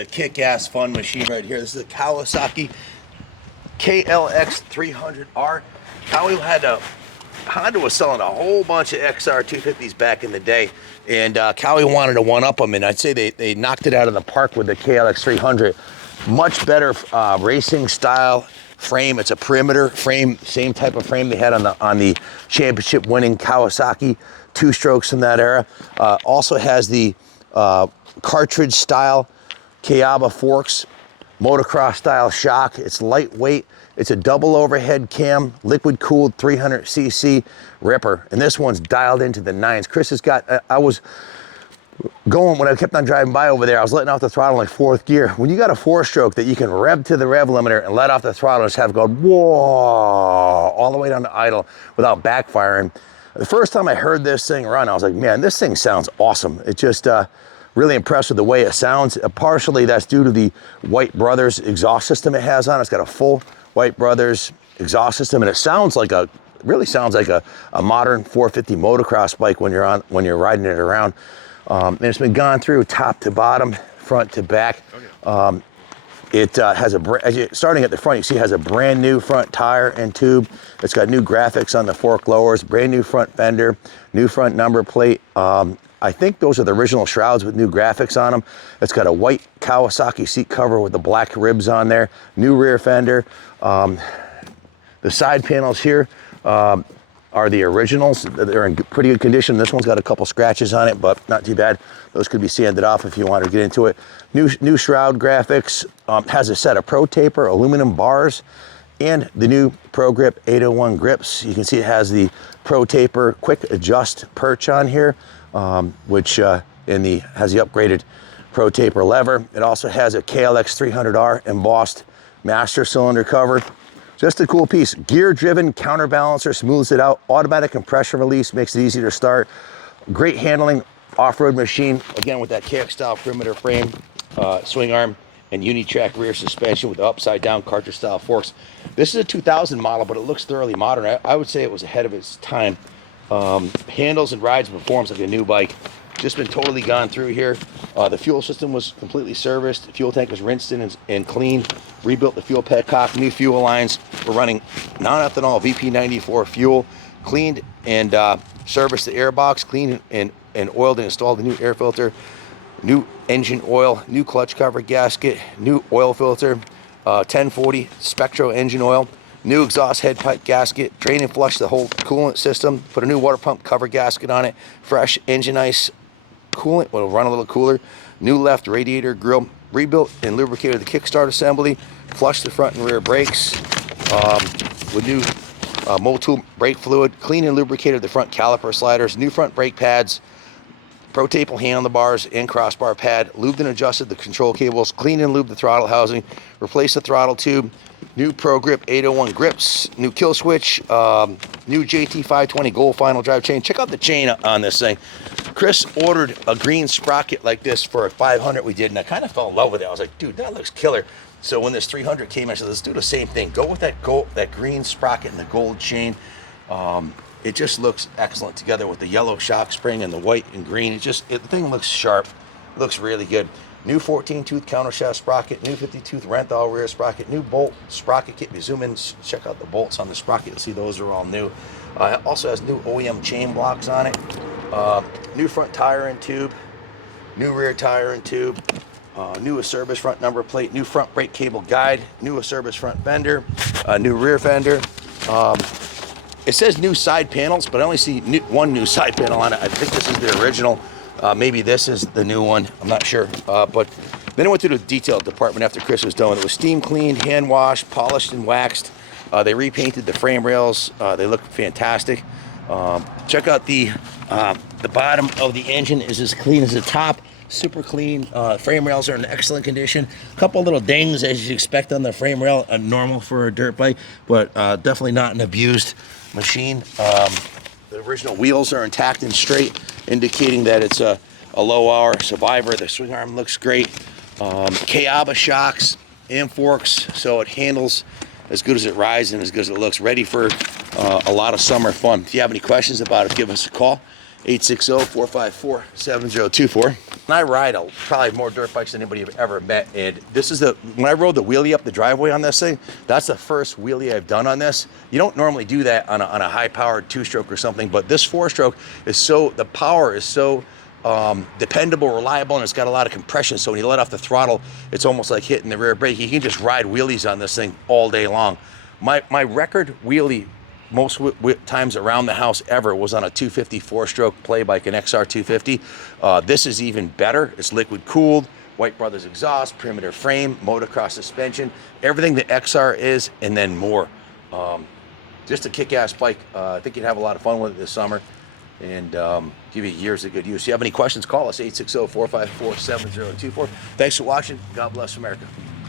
a kick-ass fun machine right here. This is a Kawasaki KLX300R. Honda was selling a whole bunch of XR 250s back in the day, and Cowie wanted to one-up them, and I'd say they knocked it out of the park with the KLX300. Much better racing style frame. It's a perimeter frame, same type of frame they had on the championship-winning Kawasaki two-strokes from that era. Also has the cartridge style Kayaba forks, motocross style shock. It's lightweight. It's a double overhead cam, liquid cooled 300cc ripper, and this one's dialed into the nines. Chris has got, I was going, when I kept on driving by over there, I was letting off the throttle in like fourth gear. When you got a four-stroke that you can rev to the rev limiter and let off the throttle and just have it go whoa all the way down to idle without backfiring. The first time I heard this thing run, I was like, man, this thing sounds awesome. It just really impressed with the way it sounds. Partially that's due to the White Brothers exhaust system it has on. It's got a full White Brothers exhaust system, and it sounds like really sounds like a modern 450 motocross bike when you're riding it around. And it's been gone through top to bottom, front to back. Okay. It has starting at the front, you see it has a brand new front tire and tube. It's got new graphics on the fork lowers, brand new front fender, new front number plate. I think those are the original shrouds with new graphics on them. It's got a white Kawasaki seat cover with the black ribs on there, new rear fender. The side panels here are the originals. They're in pretty good condition. This one's got a couple scratches on it, but not too bad. Those could be sanded off if you wanted to get into it. New shroud graphics. Has a set of Pro Taper aluminum bars and the new Pro Grip 801 grips. You can see it has the Pro Taper quick adjust perch on here, which has the upgraded Pro Taper lever. It also has a KLX300R embossed master cylinder cover. Just a cool piece. Gear-driven counterbalancer, smooths it out. Automatic compression release, makes it easy to start. Great handling off-road machine. Again, with that KX-style perimeter frame, swing arm, and Unitrack rear suspension with the upside-down cartridge-style forks. This is a 2000 model, but it looks thoroughly modern. I would say it was ahead of its time. Handles and rides and performs like a new bike. Just been totally gone through here. The fuel system was completely serviced. The fuel tank was rinsed in and cleaned. Rebuilt the fuel petcock, new fuel lines. We're running non-ethanol VP94 fuel. Cleaned and serviced the air box. Cleaned and oiled and installed the new air filter. New engine oil, new clutch cover gasket, new oil filter, 1040 Spectro engine oil, new exhaust head pipe gasket, drain and flush the whole coolant system, put a new water pump cover gasket on it, fresh engine ice coolant, will run a little cooler, new left radiator grill, rebuilt and lubricated the kickstart assembly, flushed the front and rear brakes with new Motul brake fluid, cleaned and lubricated the front caliper sliders, new front brake pads, Pro Taper handlebars and crossbar pad, lubed and adjusted the control cables, cleaned and lubed the throttle housing, replaced the throttle tube, new Pro Grip 801 grips, new kill switch, new JT520 Gold final drive chain. Check out the chain on this thing. Chris ordered a green sprocket like this for a 500 we did, and I kind of fell in love with it. I was like, dude, that looks killer. So when this 300 came, I said, let's do the same thing. Go with that green sprocket and the gold chain. It just looks excellent together with the yellow shock spring and the white and green. The thing looks sharp, looks really good. New 14-tooth countershaft sprocket, new 50-tooth Renthal rear sprocket, new bolt sprocket kit. If you zoom in, check out the bolts on the sprocket. You'll see those are all new. It also has new OEM chain blocks on it. New front tire and tube, new rear tire and tube, new Acerbis front number plate, new front brake cable guide, new Acerbis front fender, new rear fender. It says new side panels, but I only see one new side panel on it. I think this is the original. Maybe this is the new one. I'm not sure. But then I went to the detail department after Chris was done. It was steam cleaned, hand washed, polished, and waxed. They repainted the frame rails. They look fantastic. Check out the bottom of the engine is as clean as the top. Super clean. Frame rails are in excellent condition. A couple little dings as you'd expect on the frame rail, normal for a dirt bike, but definitely not an abused machine. The original wheels are intact and straight, indicating that it's a low hour survivor. The swing arm looks great. Kayaba shocks and forks, so it handles as good as it rides and as good as it looks. Ready for a lot of summer fun. If you have any questions about it, give us a call. 860-454-7024. And I ride probably more dirt bikes than anybody I've ever met. And this is when I rode the wheelie up the driveway on this thing, that's the first wheelie I've done on this. You don't normally do that on a high-powered two-stroke or something, but this four-stroke is the power is so dependable, reliable, and it's got a lot of compression. So when you let off the throttle, it's almost like hitting the rear brake. You can just ride wheelies on this thing all day long. My record wheelie most times around the house ever was on a 250 four-stroke play bike, an XR 250. This is even better. It's liquid cooled, White Brothers exhaust, perimeter frame, motocross suspension, everything the XR is, and then more. Just a kick-ass bike. I think you'd have a lot of fun with it this summer and give you years of good use. If you have any questions, call us 860-454-7024. Thanks for watching. God bless America.